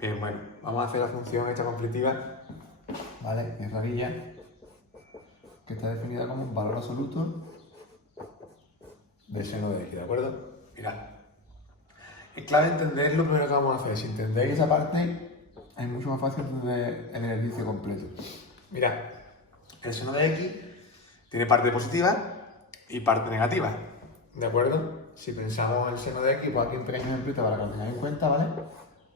Bien, bueno, vamos a hacer la función esta conflictiva, ¿vale? Es rarilla, que está definida como un valor absoluto del seno de x, ¿de acuerdo? Mirad, es clave entender lo primero que vamos a hacer. Si entendéis esa parte, es mucho más fácil entender el ejercicio completo. Mirad, el seno de x tiene parte positiva y parte negativa, ¿de acuerdo? Si pensamos en el seno de x, pues aquí un pequeño ejemplito para que lo tengáis en cuenta, ¿vale?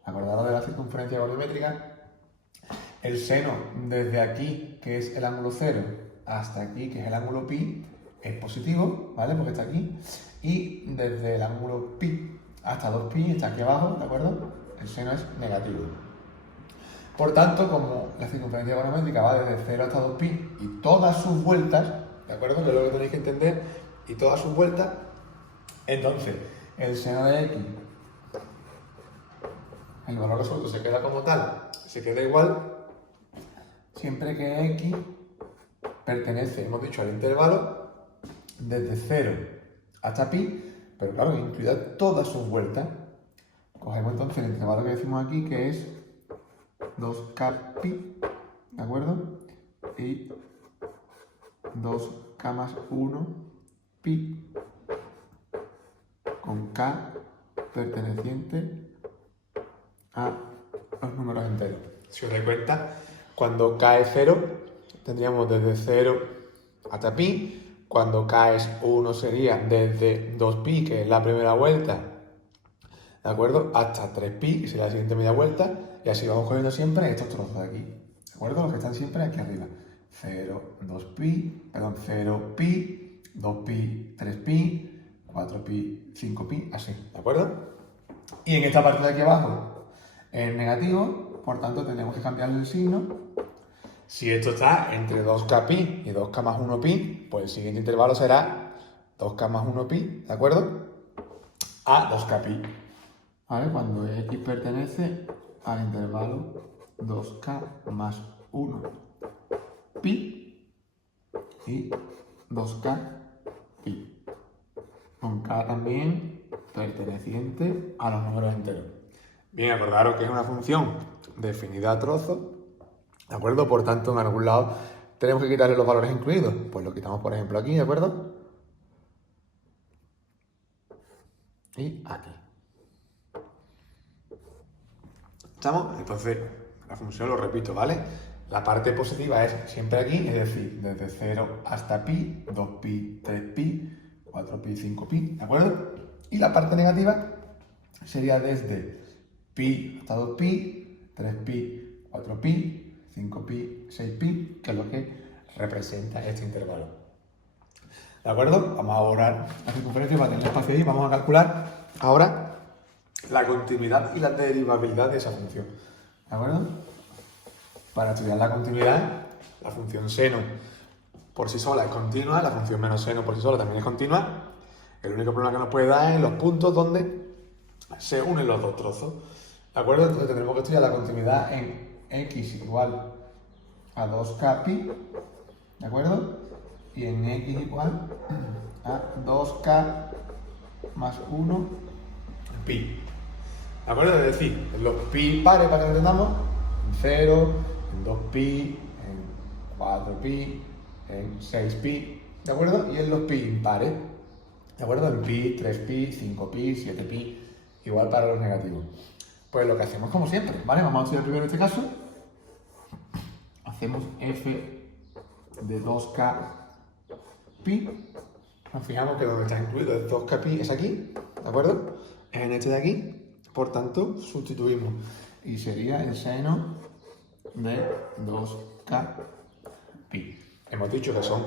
Acordaros de la circunferencia volumétrica. El seno desde aquí, que es el ángulo 0, hasta aquí, que es el ángulo pi, es positivo, ¿vale? Porque está aquí. Y desde el ángulo pi hasta 2pi, está aquí abajo, ¿de acuerdo? El seno es negativo. Por tanto, como la circunferencia volumétrica va desde 0 hasta 2pi y todas sus vueltas, ¿de acuerdo? Que es lo que tenéis que entender, y todas sus vueltas, entonces el seno de x, el valor absoluto se queda como tal, se queda igual siempre que x pertenece, hemos dicho, al intervalo desde 0 hasta pi, pero claro, incluida todas sus vueltas. Cogemos entonces el intervalo que decimos aquí, que es 2k pi, ¿de acuerdo? Y 2k más 1 pi con k perteneciente a los números enteros. Si os dais cuenta, cuando k es 0, tendríamos desde 0 hasta pi. Cuando k es 1 sería desde 2pi, que es la primera vuelta, ¿de acuerdo? Hasta 3pi, que sería la siguiente media vuelta. Y así vamos cogiendo siempre estos trozos de aquí, ¿de acuerdo? Los que están siempre aquí arriba. 0, 2pi, perdón, 0pi, 2pi, 3pi, 4pi, 5pi, así, ¿de acuerdo? Y en esta parte de aquí abajo es negativo, por tanto tenemos que cambiarle el signo. Si esto está entre 2k pi y 2k más 1 pi, pues el siguiente intervalo será 2k más 1 pi, ¿de acuerdo? A 2k pi. ¿Vale? Cuando x pertenece al intervalo 2k más 1 pi y 2k pi. Con k también perteneciente a los números enteros. Bien, acordaros que es una función definida a trozos, ¿de acuerdo? Por tanto, en algún lado tenemos que quitarle los valores incluidos. Pues lo quitamos, por ejemplo, aquí, ¿de acuerdo? Y aquí. ¿Estamos? Entonces, la función lo repito, ¿vale? La parte positiva es siempre aquí, es decir, desde 0 hasta pi, 2pi, 3pi, 4pi, 5pi, ¿de acuerdo? Y la parte negativa sería desde pi hasta 2pi, 3pi, 4pi, 5pi, 6pi, que es lo que representa este intervalo. ¿De acuerdo? Vamos a borrar la circunferencia para tener espacio ahí. Vamos a calcular ahora la continuidad y la derivabilidad de esa función. ¿De acuerdo? Para estudiar la continuidad, la función seno por sí sola es continua, la función menos seno por sí sola también es continua. El único problema que nos puede dar es los puntos donde se unen los dos trozos. ¿De acuerdo? Entonces tendremos que estudiar la continuidad en x igual a 2k pi, ¿de acuerdo? Y en x igual a 2k más 1 pi. ¿De acuerdo? Es decir, los pi pares, para que lo entendamos, en 0, en 2pi, en 4pi, en 6pi, ¿de acuerdo? Y en los pi impares, ¿de acuerdo? En pi, 3pi, 5pi, 7pi, igual para los negativos. Pues lo que hacemos como siempre, ¿vale? Vamos a estudiar primero este caso. Hacemos f de 2k pi. Nos fijamos que donde está incluido el 2k pi es aquí, ¿de acuerdo? Es en este de aquí. Por tanto, sustituimos. Y sería el seno de 2k pi. Hemos dicho que son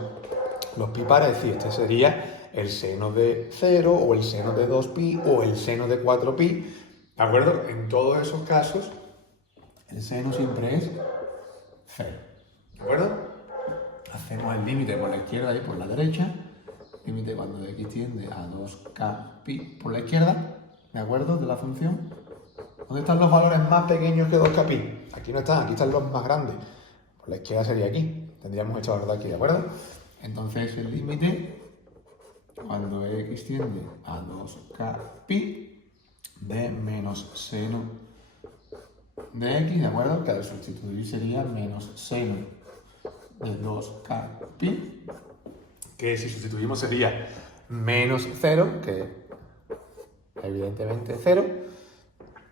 los pi pares, es decir, este sería el seno de 0 o el seno de 2pi o el seno de 4pi. ¿De acuerdo? En todos esos casos, el seno siempre es 0. ¿De acuerdo? Hacemos el límite por la izquierda y por la derecha. Límite cuando x tiende a 2k pi por la izquierda, ¿de acuerdo? De la función. ¿Dónde están los valores más pequeños que 2k pi? Aquí no están, aquí están los más grandes. Por la izquierda sería aquí. Tendríamos este valor de aquí, ¿de acuerdo? Entonces el límite, cuando x tiende a 2k pi, de menos seno de x, ¿de acuerdo? Que al sustituir sería menos seno de 2k pi, que si sustituimos sería menos 0, que evidentemente 0,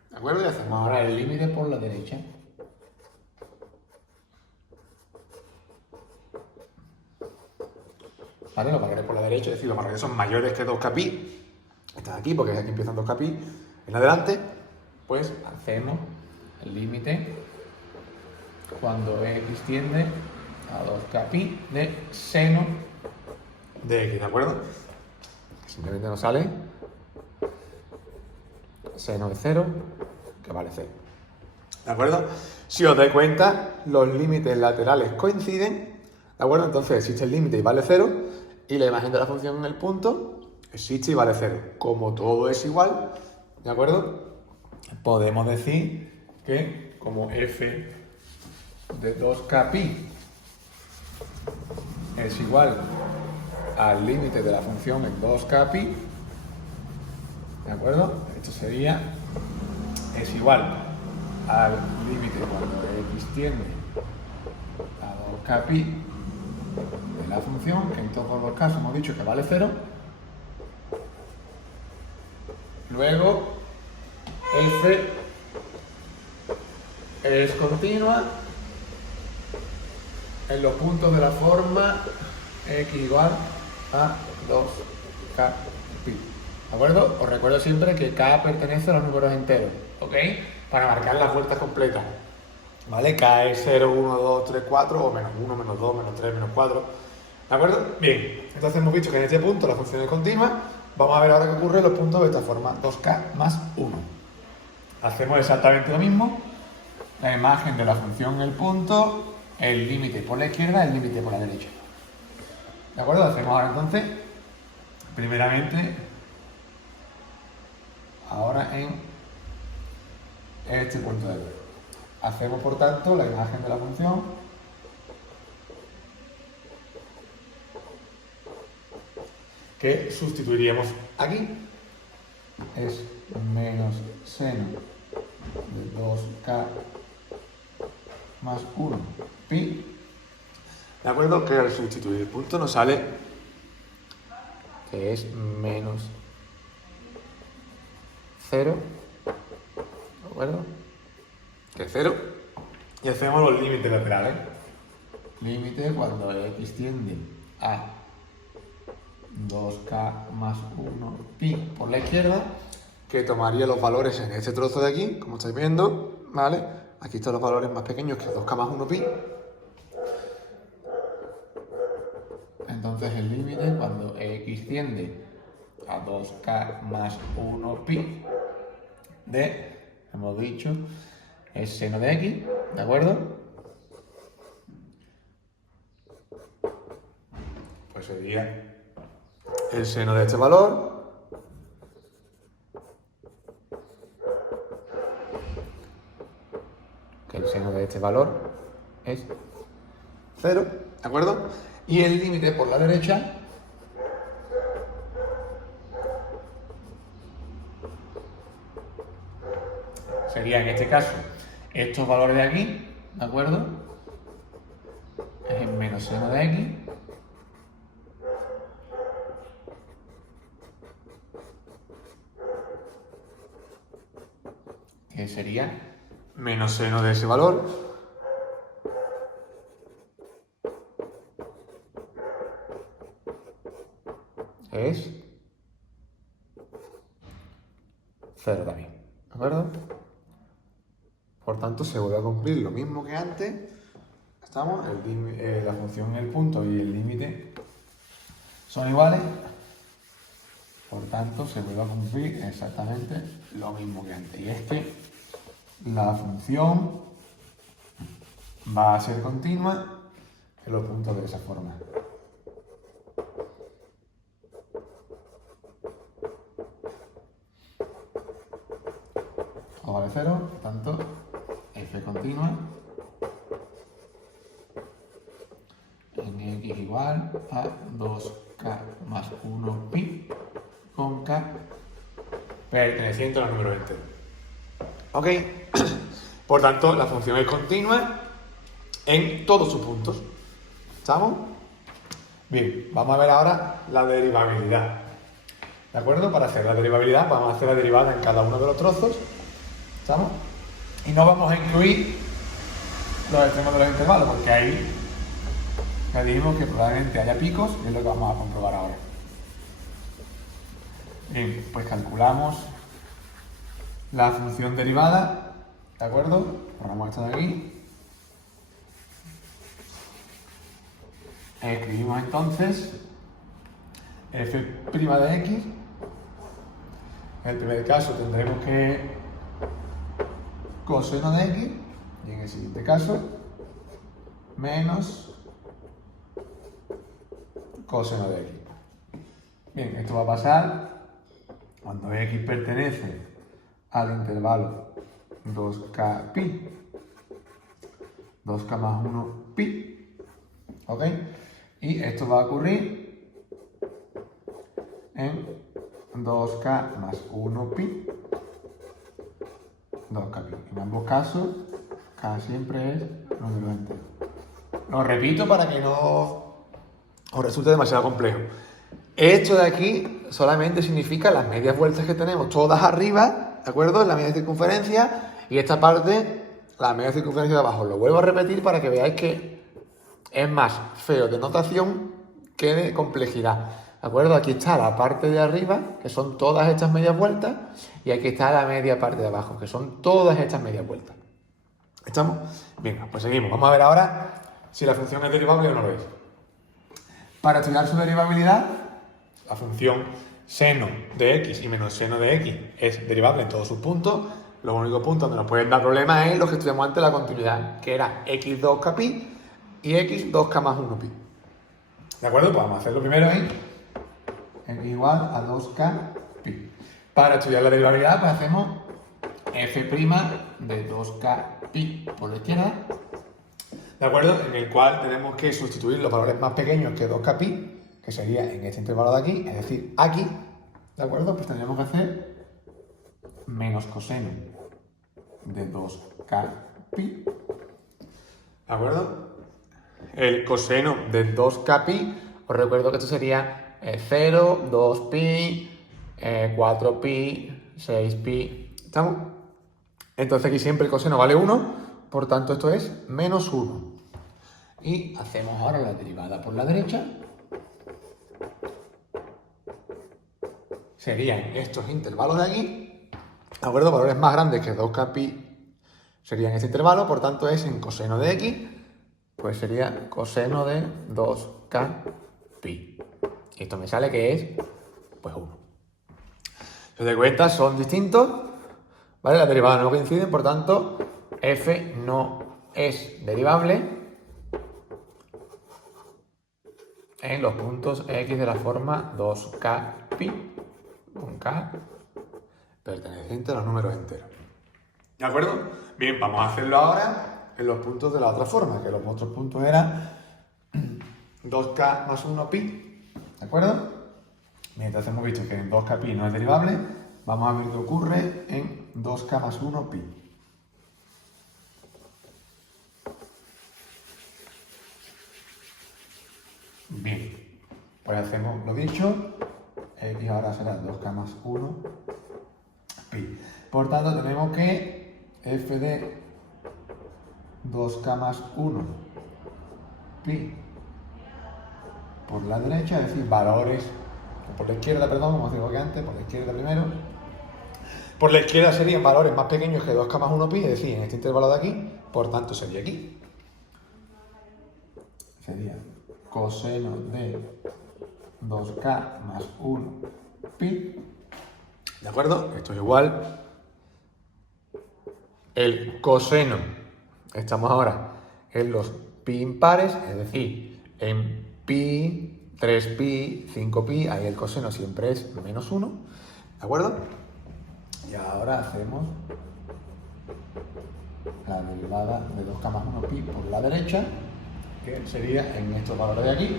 ¿de acuerdo? Y hacemos ahora el límite por la derecha. ¿Vale? Los valores por la derecha, es decir, los valores son mayores que 2k pi, están aquí porque aquí empiezan 2k pi en adelante, pues hacemos el límite cuando x tiende a 2k pi de seno de x, ¿de acuerdo? Simplemente nos sale seno de 0, que vale 0. ¿De acuerdo? Si os dais cuenta, los límites laterales coinciden, ¿de acuerdo? Entonces existe el límite y vale 0, y la imagen de la función en el punto existe y vale 0. Como todo es igual, ¿de acuerdo? Podemos decir que como f de 2k pi es igual al límite de la función en 2k pi, ¿de acuerdo? Esto sería, es igual al límite cuando x tiende a 2k pi de la función, que en todos los casos hemos dicho que vale 0. Luego, f es continua en los puntos de la forma x igual a 2k pi. ¿De acuerdo? Os recuerdo siempre que k pertenece a los números enteros, ¿ok? Para marcar las vueltas completas. ¿Vale? K es 0, 1, 2, 3, 4, o menos 1, menos 2, menos 3, menos 4. ¿De acuerdo? Bien, entonces hemos visto que en este punto la función es continua. Vamos a ver ahora qué ocurre en los puntos de esta forma, 2k más 1. Hacemos exactamente lo mismo. La imagen de la función en el punto, el límite por la izquierda, el límite por la derecha. ¿De acuerdo? Hacemos ahora entonces, primeramente, ahora en este punto de aquí. Hacemos, por tanto, la imagen de la función que sustituiríamos aquí. Es menos seno de 2k más 1 pi. ¿De acuerdo? Que al sustituir el punto nos sale que es menos 0. ¿De acuerdo? Que es 0. Y hacemos los límites laterales. Límite cuando x tiende a 2k más 1 pi por la izquierda, que tomaría los valores en este trozo de aquí, como estáis viendo, ¿vale? Aquí están los valores más pequeños que 2k más 1 pi. Entonces el límite cuando x tiende a 2k más 1 pi de, hemos dicho, es seno de x, ¿de acuerdo? Pues sería el seno de este valor que el seno de este valor es 0, ¿de acuerdo? Y el límite por la derecha sería en este caso estos valores de aquí, ¿de acuerdo? Es el menos seno de x que sería menos seno de ese valor es 0 también, ¿de acuerdo? Por tanto, se vuelve a cumplir lo mismo que antes. Estamos, la función en el punto y el límite son iguales. Por tanto, se vuelve a cumplir exactamente lo mismo que antes. Y es que la función va a ser continua en los puntos de esa forma. Todo vale 0, por tanto, f continua en x igual a 2k más 1 pi con k perteneciente a los números enteros. ¿Ok? Por tanto, la función es continua en todos sus puntos. ¿Estamos? Bien, vamos a ver ahora la derivabilidad. ¿De acuerdo? Para hacer la derivabilidad, vamos a hacer la derivada en cada uno de los trozos. ¿Estamos? Y no vamos a incluir los extremos de los intervalos, porque ahí ya dijimos que probablemente haya picos, y es lo que vamos a comprobar ahora. Bien, pues calculamos la función derivada, ¿de acuerdo? Borramos esto de aquí. Escribimos entonces f' de x. En el primer caso tendremos que coseno de x, y en el siguiente caso menos coseno de x. Bien, esto va a pasar cuando x pertenece al intervalo 2k pi, 2k más 1 pi, ¿ok? Y esto va a ocurrir en 2k más 1 pi, 2k pi. En ambos casos, k siempre es número entero. Lo repito para que no os resulte demasiado complejo. Esto de aquí solamente significa las medias vueltas que tenemos todas arriba, ¿de acuerdo? En la media circunferencia, y esta parte, la media circunferencia de abajo. Lo vuelvo a repetir para que veáis que es más feo de notación que de complejidad. ¿De acuerdo? Aquí está la parte de arriba, que son todas estas medias vueltas, y aquí está la media parte de abajo, que son todas estas medias vueltas. ¿Estamos? Venga, pues seguimos. Vamos a ver ahora si la función es derivable o no lo es. Para estudiar su derivabilidad, la función seno de x y menos seno de x es derivable en todos sus puntos. Los únicos puntos donde nos pueden dar problemas es los que estudiamos antes de la continuidad, que era x2k pi y x2k más 1 pi. ¿De acuerdo? Pues vamos a hacerlo primero ahí. X igual a 2k pi. Para estudiar la derivabilidad, pues hacemos f' de 2k pi por la izquierda, ¿de acuerdo? En el cual tenemos que sustituir los valores más pequeños que 2k pi, que sería en este intervalo de aquí, es decir, aquí, ¿de acuerdo? Pues tendríamos que hacer menos coseno de 2k pi, ¿de acuerdo? El coseno de 2k pi, os recuerdo que esto sería 0, 2pi, 4pi, 6pi, ¿estamos? Entonces aquí siempre el coseno vale 1, por tanto esto es menos 1. Y hacemos ahora la derivada por la derecha. Serían estos intervalos de aquí, ¿de acuerdo? Valores más grandes que 2k pi serían este intervalo, por tanto es en coseno de x, pues sería coseno de 2k pi. Y esto me sale que es, pues 1. Si os dais cuenta, son distintos, ¿vale? Las derivadas no coinciden, por tanto, f no es derivable en los puntos x de la forma 2k pi, con k perteneciente a los números enteros. ¿De acuerdo? Bien, vamos a hacerlo ahora en los puntos de la otra forma, que los otros puntos eran 2k más 1 pi, ¿de acuerdo? Mientras hemos visto que en 2k pi no es derivable, vamos a ver qué ocurre en 2k más 1 pi. Bien, pues hacemos lo dicho, x ahora será 2k más 1 pi. Por tanto, tenemos que f de 2k más 1 pi por la derecha, es decir, valores, por la izquierda, perdón, como os digo que antes, por la izquierda primero. Por la izquierda serían valores más pequeños que 2k más 1 pi, es decir, en este intervalo de aquí, por tanto sería aquí. Sería coseno de 2k más 1 pi, ¿de acuerdo? Esto es igual. El coseno, estamos ahora en los pi impares, es decir, en pi, 3pi, 5pi, ahí el coseno siempre es menos 1, ¿de acuerdo? Y ahora hacemos la derivada de 2k más 1 pi por la derecha, que sería en estos valores de aquí,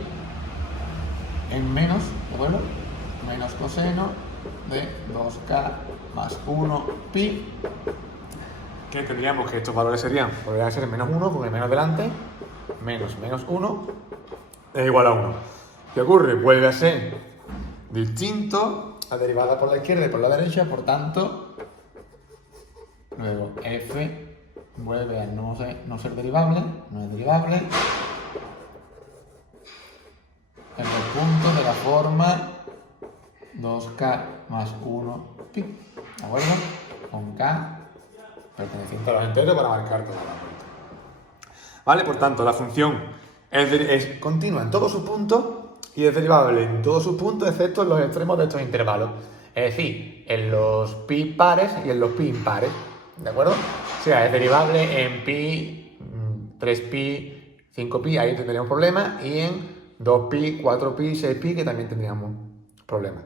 en menos, ¿de acuerdo? Menos coseno de 2k más 1 pi, que tendríamos que estos valores podrían ser menos 1 con el menos delante, menos 1 es igual a 1. ¿Qué ocurre? Vuelve a ser distinto, la derivada por la izquierda y por la derecha, por tanto, luego f vuelve a no ser derivable, no es derivable, en los puntos de la forma 2k más 1 pi, ¿de acuerdo? Con k perteneciente a los enteros para marcar toda la vuelta. ¿Vale? Por tanto, la función es continua en todos sus puntos y es derivable en todos sus puntos, excepto en los extremos de estos intervalos. Es decir, en los pi pares y en los pi impares. ¿De acuerdo? O sea, es derivable en pi, 3pi, 5pi, ahí tendríamos problemas, y en 2pi, 4pi, 6pi, que también tendríamos problemas.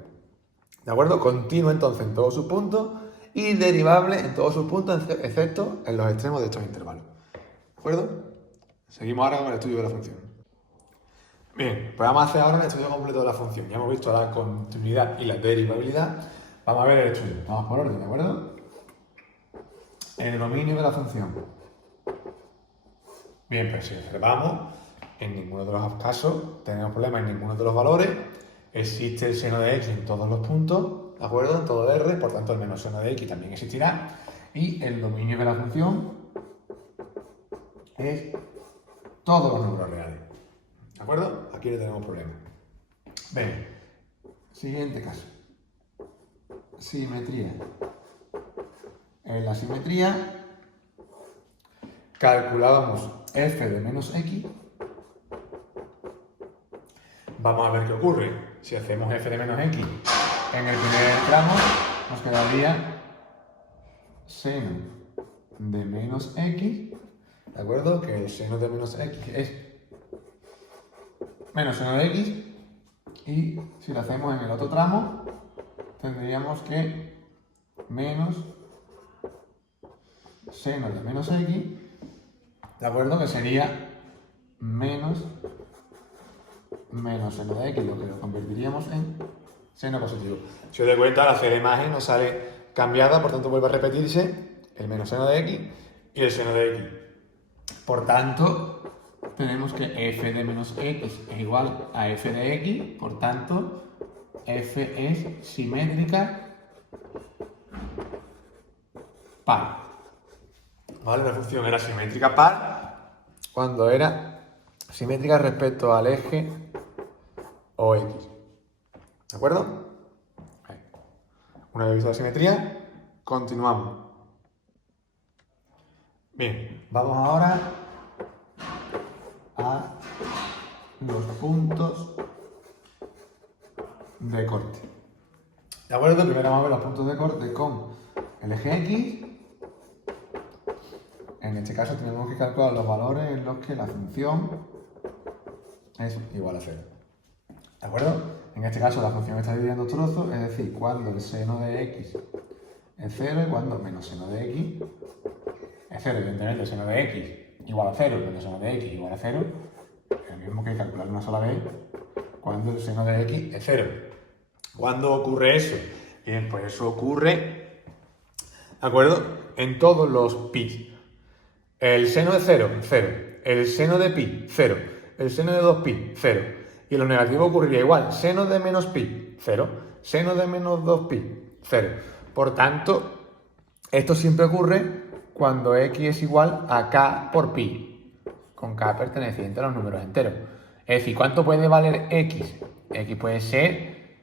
¿De acuerdo? Continua entonces en todos sus puntos y derivable en todos sus puntos, excepto en los extremos de estos intervalos. ¿De acuerdo? Seguimos ahora con el estudio de la función. Bien, pues vamos a hacer ahora el estudio completo de la función. Ya hemos visto la continuidad y la derivabilidad. Vamos a ver el estudio. Vamos por orden, ¿de acuerdo? El dominio de la función. Bien, pues si observamos, en ninguno de los casos tenemos problemas en ninguno de los valores. Existe el seno de x en todos los puntos, ¿de acuerdo? En todo R, por tanto el menos seno de x también existirá. Y el dominio de la función es todos los números reales. ¿De acuerdo? Aquí no tenemos problema. Bien, siguiente caso. Simetría. En la simetría calculábamos f de menos x. Vamos a ver qué ocurre. Si hacemos f de menos x en el primer tramo, nos quedaría seno de menos x, ¿de acuerdo? Que el seno de menos x es menos seno de x, y si lo hacemos en el otro tramo, tendríamos que menos seno de menos x, ¿de acuerdo? Que sería menos seno de x, lo que lo convertiríamos en seno positivo. Si os dais cuenta, la hacer imagen nos sale cambiada, por tanto vuelve a repetirse el menos seno de x y el seno de x. Por tanto, tenemos que f de menos x es igual a f de x, por tanto, f es simétrica par. ¿Vale? La función era simétrica par cuando era simétrica respecto al eje o x. ¿De acuerdo? Una vez visto la simetría, continuamos. Bien, vamos ahora a los puntos de corte. ¿De acuerdo? Primero vamos a ver los puntos de corte con el eje x. En este caso tenemos que calcular los valores en los que la función es igual a 0. ¿De acuerdo? En este caso la función está dividida en dos trozos, es decir, cuando el seno de x es 0 y cuando menos seno de x es 0. Evidentemente el seno de x igual a 0 y el seno de x igual a 0. Es lo mismo que calcular una sola vez cuando el seno de x es 0. ¿Cuándo ocurre eso? Bien, pues eso ocurre, ¿de acuerdo? En todos los pi. El seno de 0, 0. El seno de pi, 0. El seno de 2pi, 0. Y lo negativo ocurriría igual. Seno de menos pi, 0. Seno de menos 2pi, 0. Por tanto, esto siempre ocurre cuando x es igual a k por pi, con k perteneciente a los números enteros. Es decir, ¿cuánto puede valer x? X puede ser,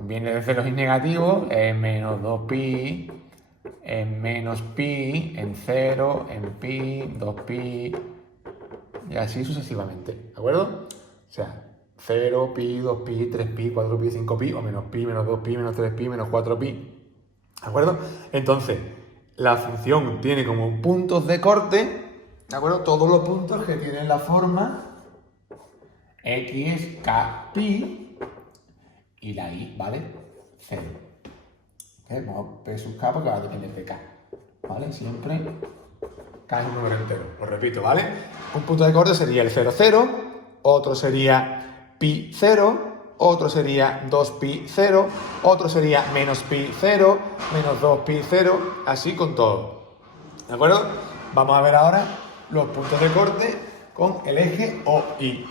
viene de ceros y negativos, en menos 2pi, en menos pi, en 0, en pi, 2pi, y así sucesivamente, ¿de acuerdo? O sea, 0, pi, 2pi, 3pi, 4pi, 5pi, o menos pi, menos 2pi, menos 3pi, menos 4pi, ¿de acuerdo? Entonces, la función tiene como puntos de corte, ¿de acuerdo? Todos los puntos que tienen la forma x es k pi y la y vale 0. Vamos a p sub k porque va a depender de k, ¿vale? Siempre k es un número entero, lo repito, ¿vale? Un punto de corte sería el 0, 0, otro sería pi 0, otro sería 2pi 0, otro sería menos pi 0, menos 2pi 0, así con todo. ¿De acuerdo? Vamos a ver ahora los puntos de corte con el eje OI.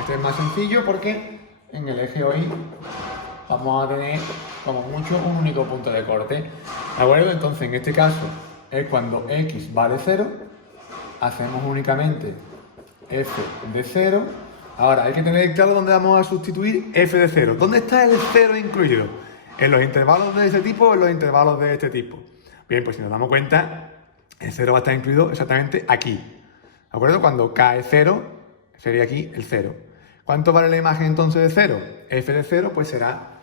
Este es más sencillo porque en el eje OI vamos a tener como mucho un único punto de corte. ¿De acuerdo? Entonces en este caso es cuando x vale 0, hacemos únicamente f de 0. Ahora hay que tener claro dónde vamos a sustituir f de 0. ¿Dónde está el 0 incluido? ¿En los intervalos de este tipo o en los intervalos de este tipo? Bien, pues si nos damos cuenta, el 0 va a estar incluido exactamente aquí. ¿De acuerdo? Cuando k es 0, sería aquí el 0. ¿Cuánto vale la imagen entonces de 0? F de 0 pues será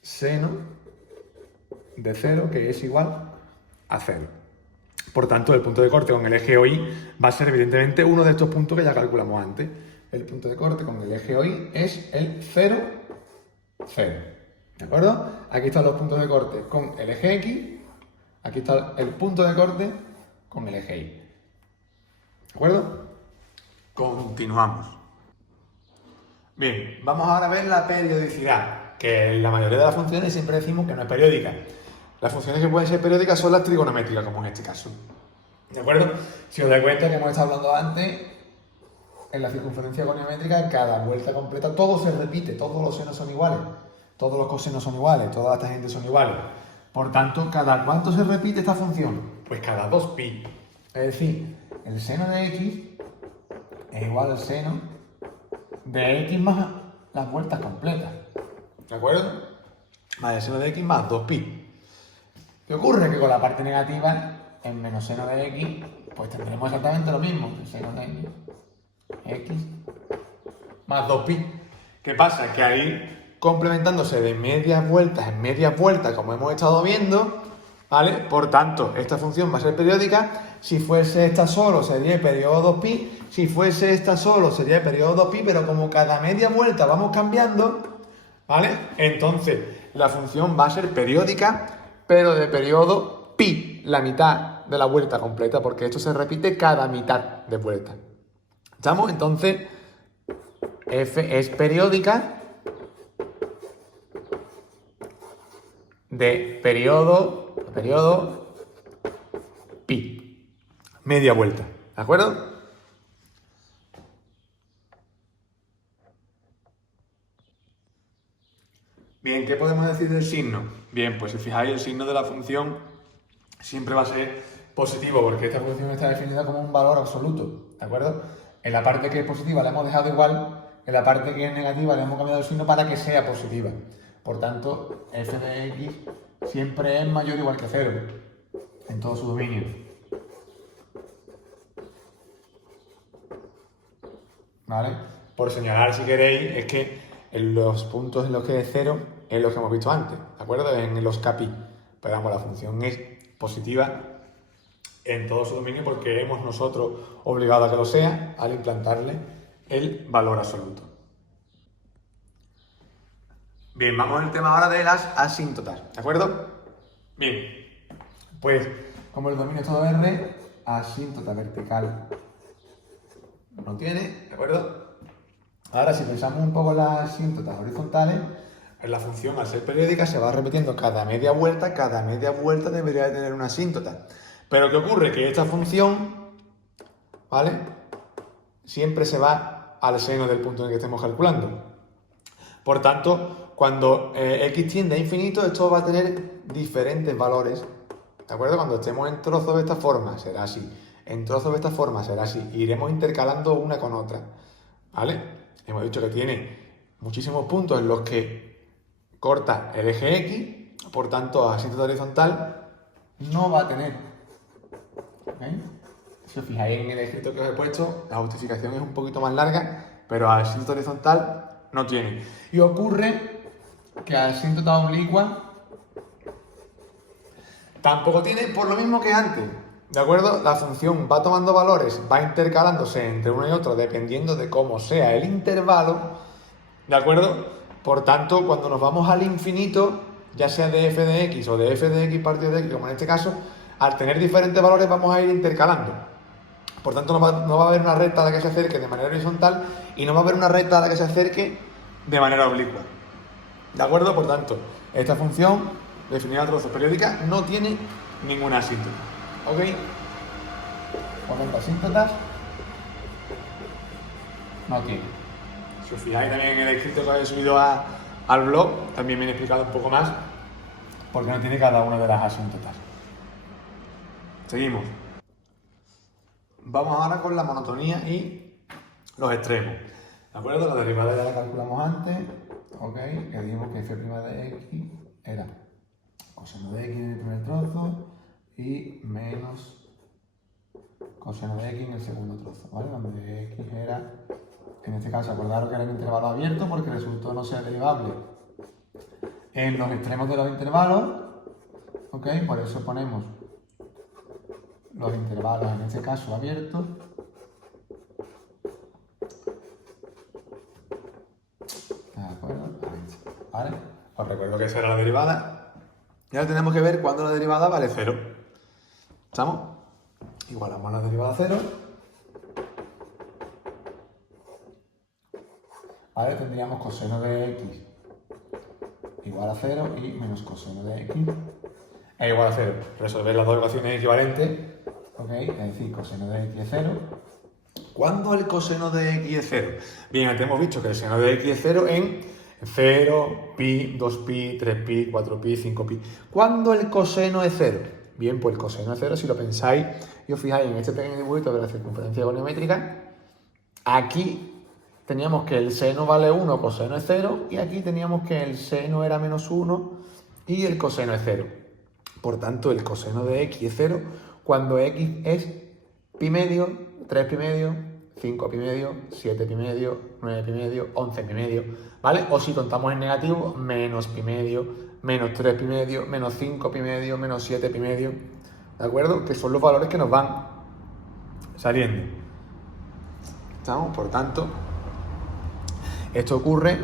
seno de 0, que es igual a 0. Por tanto, el punto de corte con el eje OI va a ser evidentemente uno de estos puntos que ya calculamos antes. El punto de corte con el eje OI es el 0, 0. ¿De acuerdo? Aquí están los puntos de corte con el eje X. Aquí está el punto de corte con el eje Y. ¿De acuerdo? Continuamos. Bien, vamos ahora a ver la periodicidad, que en la mayoría de las funciones siempre decimos que no es periódica. Las funciones que pueden ser periódicas son las trigonométricas, como en este caso. ¿De acuerdo? Si os dais cuenta que hemos estado hablando antes, en la circunferencia goniométrica, cada vuelta completa, todo se repite, todos los senos son iguales, todos los cosenos son iguales, todas las tangentes son iguales. Por tanto, ¿cada cuánto se repite esta función? Pues cada 2pi. Es decir, el seno de x es igual al seno de x más las vueltas completas. ¿De acuerdo? Vale, el seno de x más 2pi. ¿Qué ocurre? Que con la parte negativa, en menos seno de x, pues tendremos exactamente lo mismo. El seno de x más 2pi. ¿Qué pasa? Que ahí, complementándose de medias vueltas en medias vueltas, como hemos estado viendo, ¿vale? Por tanto, esta función va a ser periódica. Si fuese esta solo, sería el periodo 2pi. Si fuese esta solo, sería el periodo 2pi, pero como cada media vuelta vamos cambiando, ¿vale? Entonces, la función va a ser periódica, pero de periodo pi, la mitad de la vuelta completa, porque esto se repite cada mitad de vuelta. ¿Estamos? Entonces, f es periódica de periodo pi, media vuelta. ¿De acuerdo? Bien, ¿qué podemos decir del signo? Bien, pues si fijáis, el signo de la función siempre va a ser positivo, porque esta función está definida como un valor absoluto, ¿de acuerdo? En la parte que es positiva la hemos dejado igual, en la parte que es negativa le hemos cambiado el signo para que sea positiva. Por tanto, f de x siempre es mayor o igual que 0 en todo su dominio. ¿Vale? Por señalar, si queréis, es que en los puntos en los que es 0 es lo que hemos visto antes, ¿de acuerdo? En los capi. Pero vamos, la función es positiva en todo su dominio porque hemos nosotros obligado a que lo sea al implantarle el valor absoluto. Bien, vamos al tema ahora de las asíntotas, ¿de acuerdo? Bien, pues como el dominio es todo R, asíntota vertical no tiene, ¿de acuerdo? Ahora, si pensamos un poco en las asíntotas horizontales, pues la función, al ser periódica, se va repitiendo cada media vuelta debería de tener una asíntota. Pero ¿qué ocurre? Que esta función, ¿vale? Siempre se va al seno del punto en el que estemos calculando. Por tanto, cuando x tiende a infinito, esto va a tener diferentes valores, ¿de acuerdo? Cuando estemos en trozos de esta forma, será así. En trozos de esta forma, será así. Iremos intercalando una con otra, ¿vale? Hemos dicho que tiene muchísimos puntos en los que corta el eje X, por tanto, asíntota horizontal no va a tener. ¿Okay? Si os fijáis en el escrito que os he puesto, la justificación es un poquito más larga, pero asíntota horizontal no tiene. Y ocurre que asíntota oblicua tampoco tiene, por lo mismo que antes. ¿De acuerdo? La función va tomando valores, va intercalándose entre uno y otro dependiendo de cómo sea el intervalo. ¿De acuerdo? Por tanto, cuando nos vamos al infinito, ya sea de f de x o de f de x partido de x, como en este caso, al tener diferentes valores vamos a ir intercalando. Por tanto, no va a haber una recta a la que se acerque de manera horizontal y no va a haber una recta a la que se acerque de manera oblicua. ¿De acuerdo? Por tanto, esta función, definida a trozos periódica, no tiene ninguna asíntota. ¿Ok? Por asíntotas no tiene. Si os fijáis también en el escrito que habéis subido al blog, también me he explicado un poco más por qué no tiene cada una de las asíntotas. Seguimos. Vamos ahora con la monotonía y los extremos. ¿De acuerdo? La derivada ya la calculamos antes, ¿ok? Que dijimos que f' de x era coseno de x en el primer trozo y menos coseno de x en el segundo trozo, ¿vale? Donde x era, en este caso, acordaros que era un intervalo abierto porque resultó no ser derivable en los extremos de los intervalos, ¿ok? Por eso ponemos los intervalos, en este caso, abiertos. ¿De acuerdo? ¿Vale? Os recuerdo que esa era la derivada. Y ahora tenemos que ver cuándo la derivada vale 0. ¿Estamos? Igualamos la derivada a 0. Vale, tendríamos coseno de x igual a 0 y menos coseno de x es igual a 0. Resolver las dos ecuaciones equivalentes, ¿ok? Es decir, coseno de x es 0. ¿Cuándo el coseno de x es 0? Bien, antes hemos visto que el seno de x es 0 en 0, pi, 2pi, 3pi, 4pi, 5pi. ¿Cuándo el coseno es 0? Bien, pues el coseno es 0, si lo pensáis y os fijáis en este pequeño dibujito de la circunferencia goniométrica, aquí teníamos que el seno vale 1, coseno es 0, y aquí teníamos que el seno era menos 1 y el coseno es 0. Por tanto, el coseno de x es 0 cuando x es pi medio, 3 pi medio, 5 pi medio, 7 pi medio, 9 pi medio, 11 pi medio, ¿vale? O si contamos en negativo, menos pi medio, menos 3 pi medio, menos 5 pi medio, menos 7 pi medio, ¿de acuerdo? Que son los valores que nos van saliendo. ¿Estamos? Por tanto, esto ocurre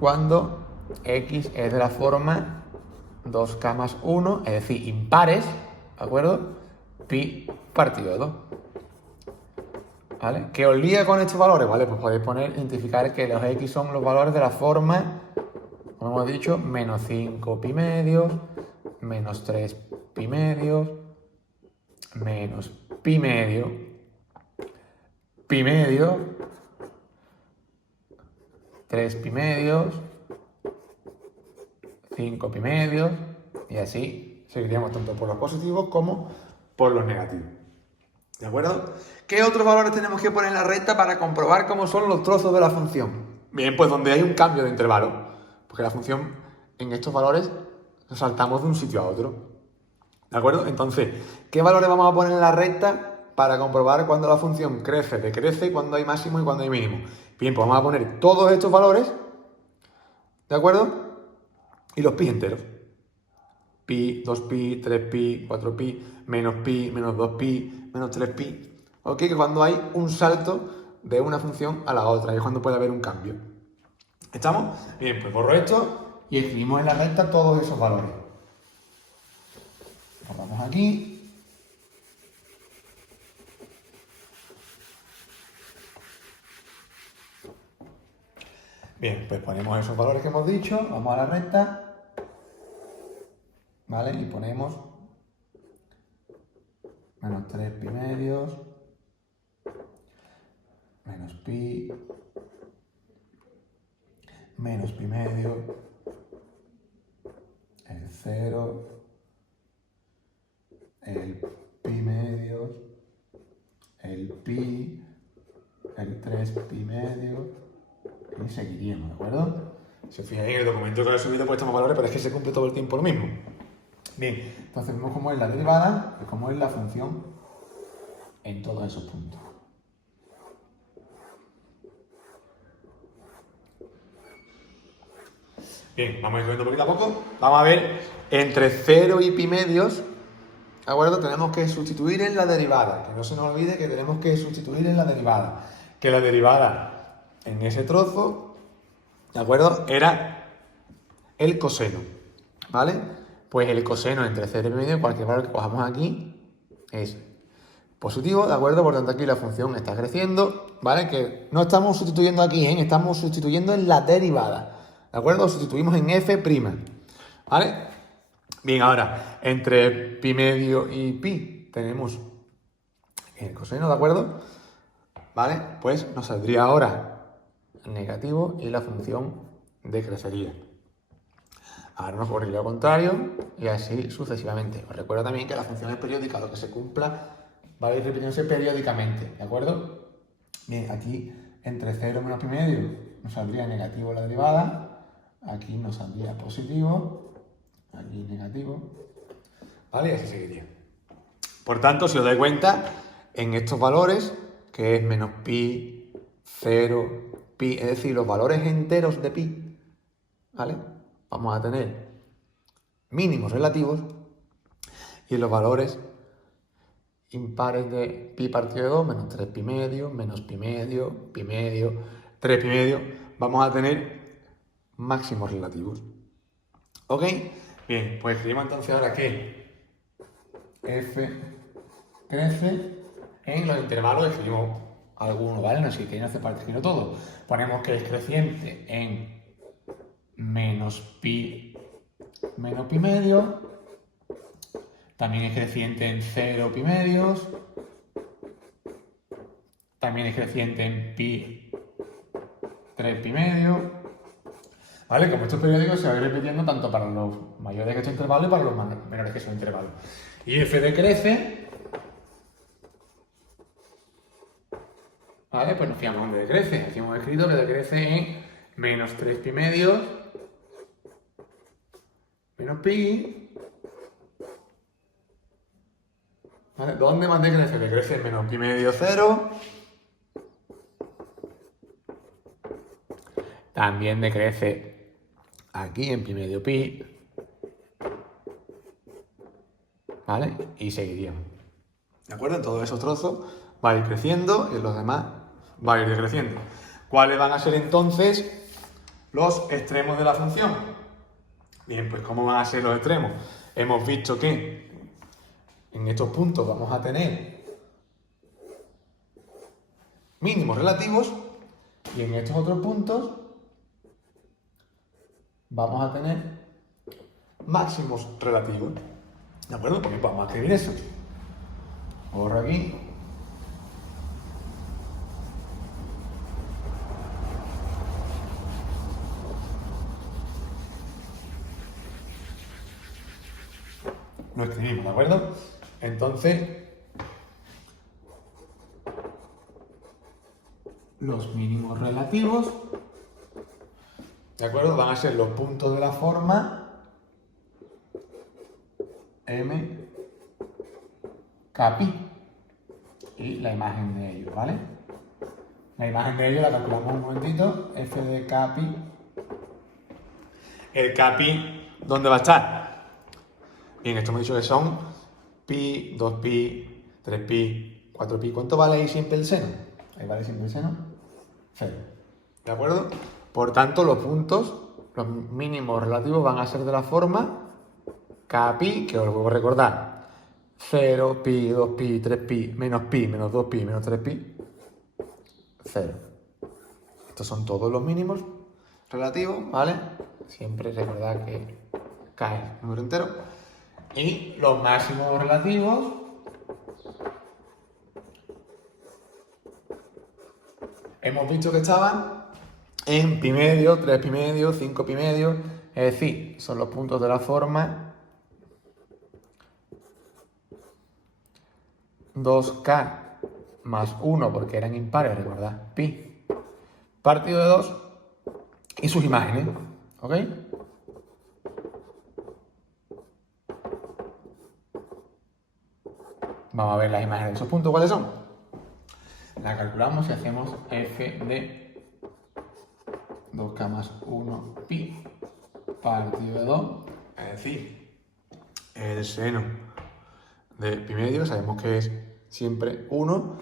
cuando x es de la forma 2 k más 1, es decir, impares, ¿de acuerdo? Pi partido 2. ¿Vale? ¿Qué os lía con estos valores? Vale, pues podéis identificar que los x son los valores de la forma, como hemos dicho, menos 5 pi medios, menos 3 pi medios, menos pi medio, 3 pi medios, 5 pi medios, y así seguiríamos tanto por los positivos como por los negativos. ¿De acuerdo? ¿Qué otros valores tenemos que poner en la recta para comprobar cómo son los trozos de la función? Bien, pues donde hay un cambio de intervalo, porque la función en estos valores nos saltamos de un sitio a otro. ¿De acuerdo? Entonces, ¿qué valores vamos a poner en la recta para comprobar cuando la función crece, decrece, cuando hay máximo y cuando hay mínimo? Bien, pues vamos a poner todos estos valores, ¿de acuerdo? Y los pi enteros. Pi, 2pi, 3pi, 4pi, menos 2pi, menos 3pi. ¿Ok? Que cuando hay un salto de una función a la otra, es cuando puede haber un cambio. ¿Estamos? Bien, pues borro esto y escribimos en la recta todos esos valores. Borramos aquí. Bien, pues ponemos esos valores que hemos dicho, vamos a la recta. ¿Vale? Y ponemos menos 3 pi medios, menos pi, menos pi medio, el 0, el pi medios, el pi, el 3 pi medios, y seguiríamos, ¿de acuerdo? Si os fijáis en el documento que he subido, pues estamos valores, pero es que se cumple todo el tiempo lo mismo. Bien, entonces vemos cómo es la derivada y cómo es la función en todos esos puntos. Bien, vamos a ir subiendo poquito a poco. Vamos a ver, entre 0 y pi medios, ¿de acuerdo? Tenemos que sustituir en la derivada. Que no se nos olvide que tenemos que sustituir en la derivada. Que la derivada en ese trozo, ¿de acuerdo? Era el coseno, ¿vale? Pues el coseno entre 0 y pi medio, cualquier valor que cojamos aquí, es positivo, ¿de acuerdo? Por tanto, aquí la función está creciendo, ¿vale? Que no estamos sustituyendo aquí, ¿eh? Estamos sustituyendo en la derivada, ¿de acuerdo? Sustituimos en f', ¿vale? Bien, ahora, entre pi medio y pi tenemos el coseno, ¿de acuerdo? ¿Vale? Pues nos saldría ahora negativo y la función decrecería. Ahora nos ocurriría lo contrario y así sucesivamente. Os recuerdo también que la función es periódica, lo que se cumpla va a ir repitiéndose periódicamente, ¿de acuerdo? Bien, aquí entre 0 menos pi medio nos saldría negativo la derivada, aquí nos saldría positivo, aquí negativo, ¿vale? Y así seguiría. Por tanto, si os dais cuenta, en estos valores, que es menos pi, 0, pi, es decir, los valores enteros de pi, ¿vale? Vamos a tener mínimos relativos y en los valores impares de pi partido de 2, menos 3 pi medio, menos pi medio, 3 pi medio, vamos a tener máximos relativos. ¿Ok? Bien, pues escribimos entonces ahora que f crece en los intervalos, escribimos alguno, ¿vale? No sé si no hace parte, escribirlo todo. Ponemos que es creciente en menos pi medio, también es creciente en 0 pi medios, también es creciente en pi 3 pi medio, ¿vale? Como estos periódicos se va a ir repitiendo tanto para los mayores que son intervalos y para los menores que son intervalos. Y f decrece, ¿vale? Pues nos fijamos dónde decrece. Aquí hemos escrito que decrece en menos 3 pi medios, menos pi. ¿Vale? ¿Dónde más decrece? Decrece en menos pi medio 0. También decrece aquí en pi medio pi. ¿Vale? Y seguiríamos. ¿De acuerdo? En todos esos trozos va a ir creciendo y en los demás va a ir decreciendo. ¿Cuáles van a ser entonces los extremos de la función? Bien, pues ¿cómo van a ser los extremos? Hemos visto que en estos puntos vamos a tener mínimos relativos y en estos otros puntos vamos a tener máximos relativos. ¿De acuerdo? Pues vamos a escribir eso. Borro aquí. Lo escribimos, ¿de acuerdo? Entonces, los mínimos relativos, ¿de acuerdo? Van a ser los puntos de la forma m kpi y la imagen de ellos, ¿vale? La imagen de ellos la calculamos un momentito, f de kpi. El kpi, ¿dónde va a estar? Bien, esto hemos dicho que son pi, 2pi, 3pi, 4pi. ¿Cuánto vale ahí siempre el seno? Ahí vale siempre el seno 0. ¿De acuerdo? Por tanto, los puntos, los mínimos relativos van a ser de la forma kpi, que os lo vuelvo a recordar. 0, pi, 2pi, 3pi, menos 2pi, menos 3pi, 0. Estos son todos los mínimos relativos, ¿vale? Siempre recordad que cae el número entero. Y los máximos relativos hemos visto que estaban en pi medio, 3 pi medio, 5 pi medio, es decir, son los puntos de la forma 2k más 1, porque eran impares, recordad, pi partido de 2 y sus imágenes, ¿ok? Vamos a ver las imágenes de esos puntos, ¿cuáles son? La calculamos y hacemos f de 2k más 1 pi partido de 2, es decir, el seno de pi medio, sabemos que es siempre 1,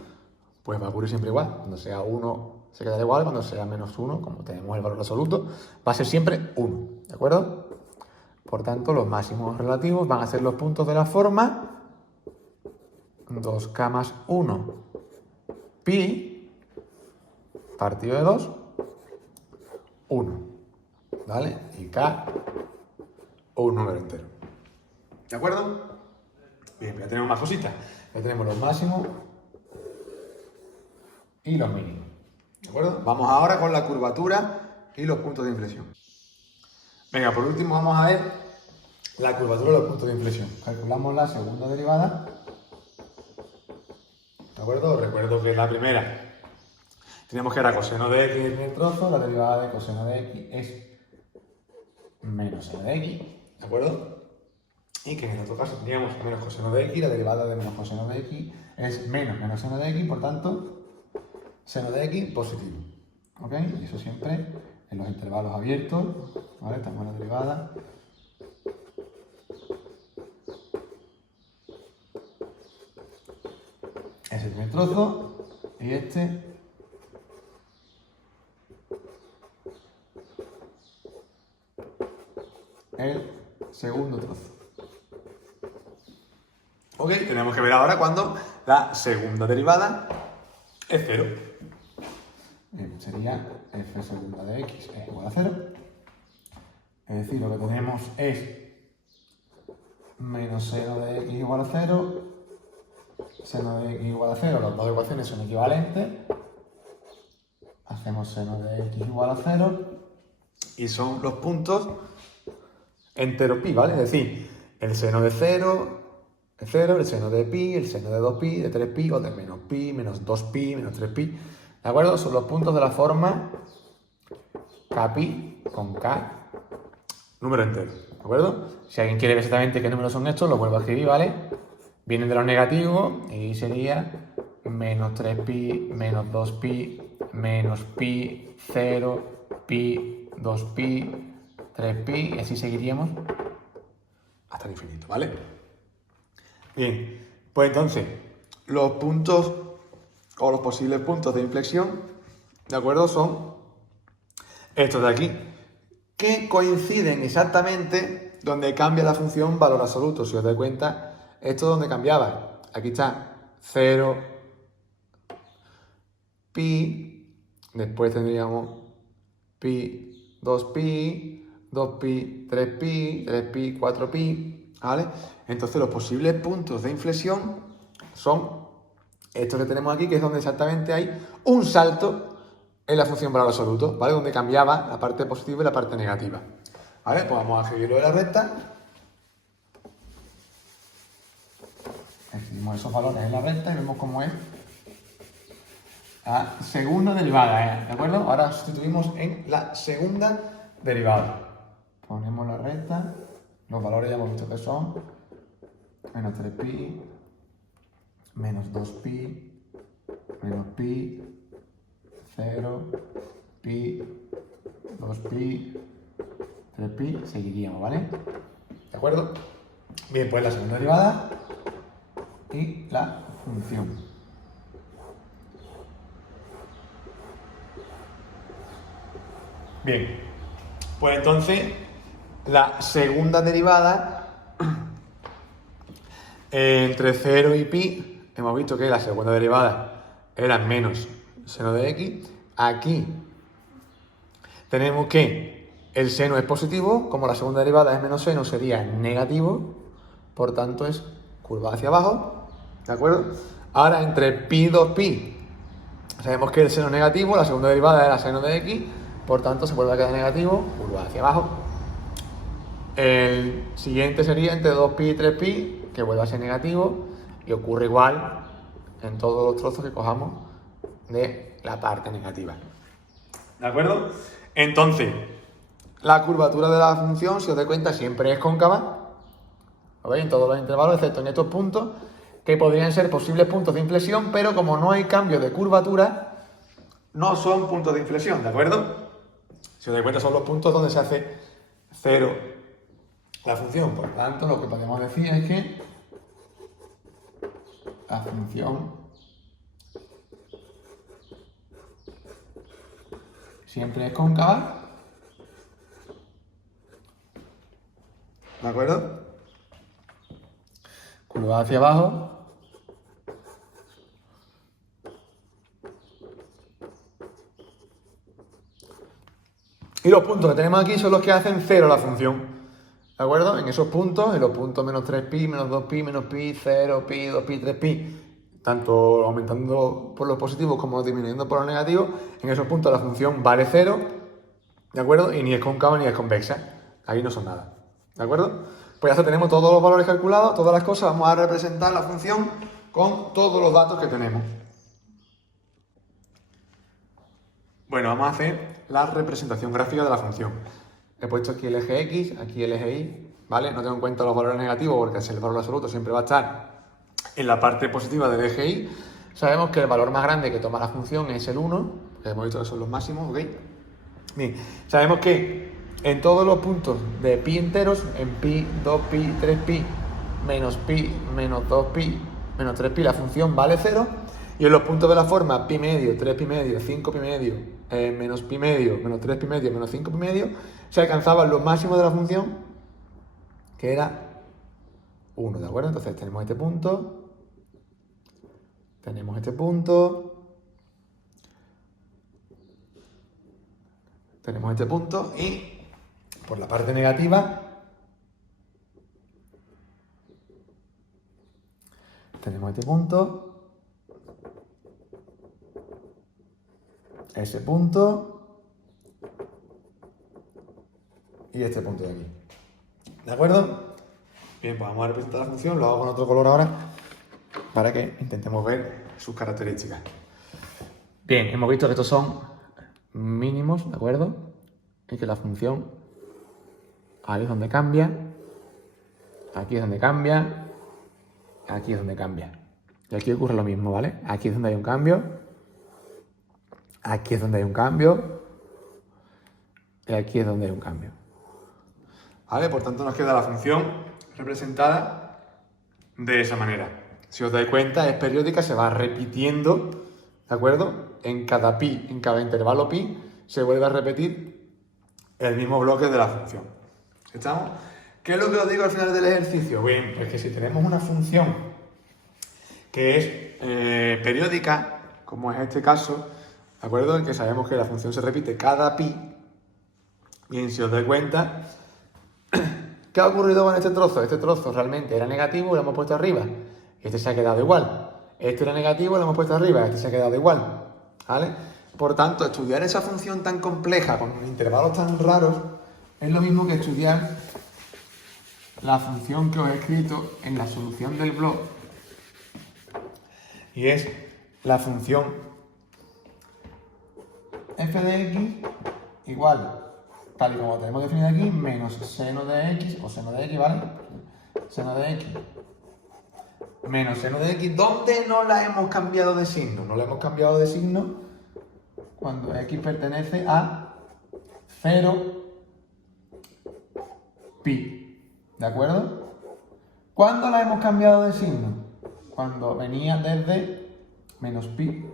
pues va a ocurrir siempre igual. Cuando sea 1 se quedará igual, cuando sea menos 1, como tenemos el valor absoluto, va a ser siempre 1, ¿de acuerdo? Por tanto, los máximos relativos van a ser los puntos de la forma 2k más 1 pi partido de 2, 1, ¿vale? Y k, un número entero. ¿De acuerdo? Bien, ya tenemos más cositas. Ya tenemos los máximos y los mínimos. ¿De acuerdo? Vamos ahora con la curvatura y los puntos de inflexión. Venga, por último vamos a ver la curvatura y los puntos de inflexión. Calculamos la segunda derivada. ¿De acuerdo? Recuerdo que la primera tenemos que era coseno de x en el trozo, la derivada de coseno de x es menos seno de x, ¿de acuerdo? Y que en el otro caso teníamos menos coseno de x, la derivada de menos coseno de x es menos seno de x, por tanto, seno de x positivo, ¿ok? Y eso siempre en los intervalos abiertos, ¿vale? Estamos en la derivada. Es el primer trozo y este el segundo trozo. Ok, tenemos que ver ahora cuando la segunda derivada es 0. Sería f segunda de x es igual a 0. Es decir, lo que tenemos es menos seno de x igual a 0, seno de x igual a 0, las dos ecuaciones son equivalentes. Hacemos seno de x igual a 0 y son los puntos entero pi, ¿vale? Es decir, el seno de 0 es 0, el seno de pi, el seno de 2pi, de 3pi o de menos pi, menos 2pi, menos 3pi. ¿De acuerdo? Son los puntos de la forma kpi con k, número entero. ¿De acuerdo? Si alguien quiere ver exactamente qué números son estos, lo vuelvo a escribir, ¿vale? Vienen de los negativos y sería menos 3pi, menos 2pi, menos pi, 0, pi, 2pi, 3pi, y así seguiríamos hasta el infinito, ¿vale? Bien, pues entonces, los puntos o los posibles puntos de inflexión, ¿de acuerdo? Son estos de aquí, que coinciden exactamente donde cambia la función valor absoluto. Si os dais cuenta, esto es donde cambiaba. Aquí está 0, pi, después tendríamos pi, 2pi, 2pi, 3pi, 3pi, 4pi, ¿vale? Entonces los posibles puntos de inflexión son estos que tenemos aquí, que es donde exactamente hay un salto en la función valor absoluto, ¿vale? Donde cambiaba la parte positiva y la parte negativa. ¿Vale? Pues vamos a escribirlo de la recta. Escribimos esos valores en la recta y vemos cómo es la segunda derivada, ¿eh? ¿De acuerdo? Ahora sustituimos en la segunda derivada. Ponemos la recta, los valores ya hemos visto que son menos 3pi, menos 2pi, menos pi, 0, pi, 2pi, 3pi, seguiríamos, ¿vale? ¿De acuerdo? Bien, pues la segunda derivada y la función. Bien, pues entonces la segunda derivada entre 0 y pi, hemos visto que la segunda derivada era menos seno de x. Aquí tenemos que el seno es positivo, como la segunda derivada es menos seno, sería negativo, por tanto es curva hacia abajo, ¿de acuerdo? Ahora entre pi y 2pi, sabemos que el seno es negativo, la segunda derivada era seno de x, por tanto se vuelve a quedar negativo, curva hacia abajo. El siguiente sería entre 2pi y 3pi, que vuelve a ser negativo, y ocurre igual en todos los trozos que cojamos de la parte negativa. ¿De acuerdo? Entonces, la curvatura de la función, si os dais cuenta, siempre es cóncava. ¿Lo veis? En todos los intervalos, excepto en estos puntos, que podrían ser posibles puntos de inflexión, pero como no hay cambio de curvatura, no son puntos de inflexión, ¿de acuerdo? Si os dais cuenta, son los puntos donde se hace 0 la función. Por lo tanto, lo que podemos decir es que la función siempre es cóncava, ¿de acuerdo? Curva hacia abajo. Y los puntos que tenemos aquí son los que hacen 0 la función, ¿de acuerdo? En esos puntos, en los puntos menos 3pi, menos 2pi, menos pi, 0, pi, 2pi, 3pi, tanto aumentando por los positivos como disminuyendo por los negativos, en esos puntos la función vale 0, ¿de acuerdo? Y ni es cóncava ni es convexa, ahí no son nada, ¿de acuerdo? Pues ya tenemos todos los valores calculados, todas las cosas, vamos a representar la función con todos los datos que tenemos. Bueno, vamos a hacer la representación gráfica de la función. He puesto aquí el eje X, aquí el eje Y, ¿vale? No tengo en cuenta los valores negativos porque el valor absoluto siempre va a estar en la parte positiva del eje Y. Sabemos que el valor más grande que toma la función es el 1, que hemos visto que son los máximos, ¿ok? Bien, sabemos que en todos los puntos de pi enteros, en pi, 2pi, 3pi, menos pi, menos 2pi, menos 3pi, la función vale 0. Y en los puntos de la forma pi medio, 3pi medio, 5pi medio, menos pi medio, menos 3pi medio, menos 5pi medio, se alcanzaban los máximos de la función, que era 1, ¿de acuerdo? Entonces tenemos este punto, tenemos este punto, tenemos este punto y por la parte negativa tenemos este punto, ese punto y este punto de aquí. ¿De acuerdo? Bien, pues vamos a representar la función, lo hago con otro color ahora para que intentemos ver sus características. Bien, hemos visto que estos son mínimos, ¿de acuerdo? Y que la función ahí es donde cambia, aquí es donde cambia, aquí es donde cambia. Y aquí ocurre lo mismo, ¿vale? Aquí es donde hay un cambio, aquí es donde hay un cambio y aquí es donde hay un cambio. ¿Vale? Por tanto nos queda la función representada de esa manera. Si os dais cuenta, es periódica, se va repitiendo, ¿de acuerdo? En cada pi, en cada intervalo pi, se vuelve a repetir el mismo bloque de la función. ¿Estamos? ¿Qué es lo que os digo al final del ejercicio? Bien, pues que si tenemos una función que es periódica, como es este caso, ¿de acuerdo? En que sabemos que la función se repite cada pi. Bien, si os dais cuenta, ¿qué ha ocurrido con este trozo? Este trozo realmente era negativo y lo hemos puesto arriba. Este se ha quedado igual. Este era negativo y lo hemos puesto arriba. Este se ha quedado igual. ¿Vale? Por tanto, estudiar esa función tan compleja con intervalos tan raros es lo mismo que estudiar la función que os he escrito en la solución del blog. Y es la función f de x igual, tal y como tenemos definido aquí, menos seno de x, o seno de x, ¿vale? Seno de x menos seno de x, ¿dónde no la hemos cambiado de signo? No la hemos cambiado de signo cuando x pertenece a 0 pi, ¿de acuerdo? ¿Cuándo la hemos cambiado de signo? Cuando venía desde menos pi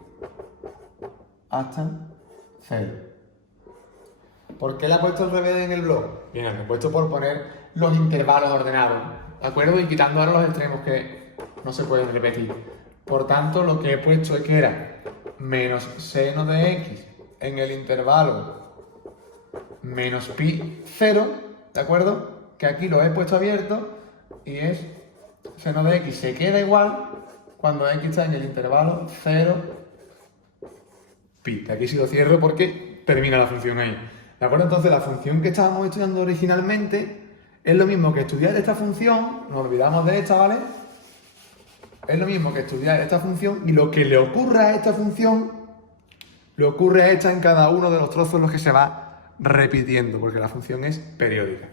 hasta 0. ¿Por qué la he puesto al revés en el blog? Bien, la he puesto por poner los intervalos ordenados, ¿de acuerdo? Y quitando ahora los extremos que no se pueden repetir. Por tanto, lo que he puesto es que era menos seno de x en el intervalo menos pi 0, ¿de acuerdo? Que aquí lo he puesto abierto y es seno de x se queda igual cuando x está en el intervalo 0 pi. De aquí sí lo cierro porque termina la función ahí. ¿De acuerdo? Entonces la función que estábamos estudiando originalmente es lo mismo que estudiar esta función, nos olvidamos de esta, ¿vale? Es lo mismo que estudiar esta función y lo que le ocurra a esta función le ocurre a esta en cada uno de los trozos en los que se va repitiendo, porque la función es periódica.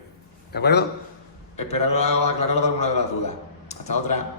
¿De acuerdo? Espero haber aclarado alguna de las dudas. Hasta otra.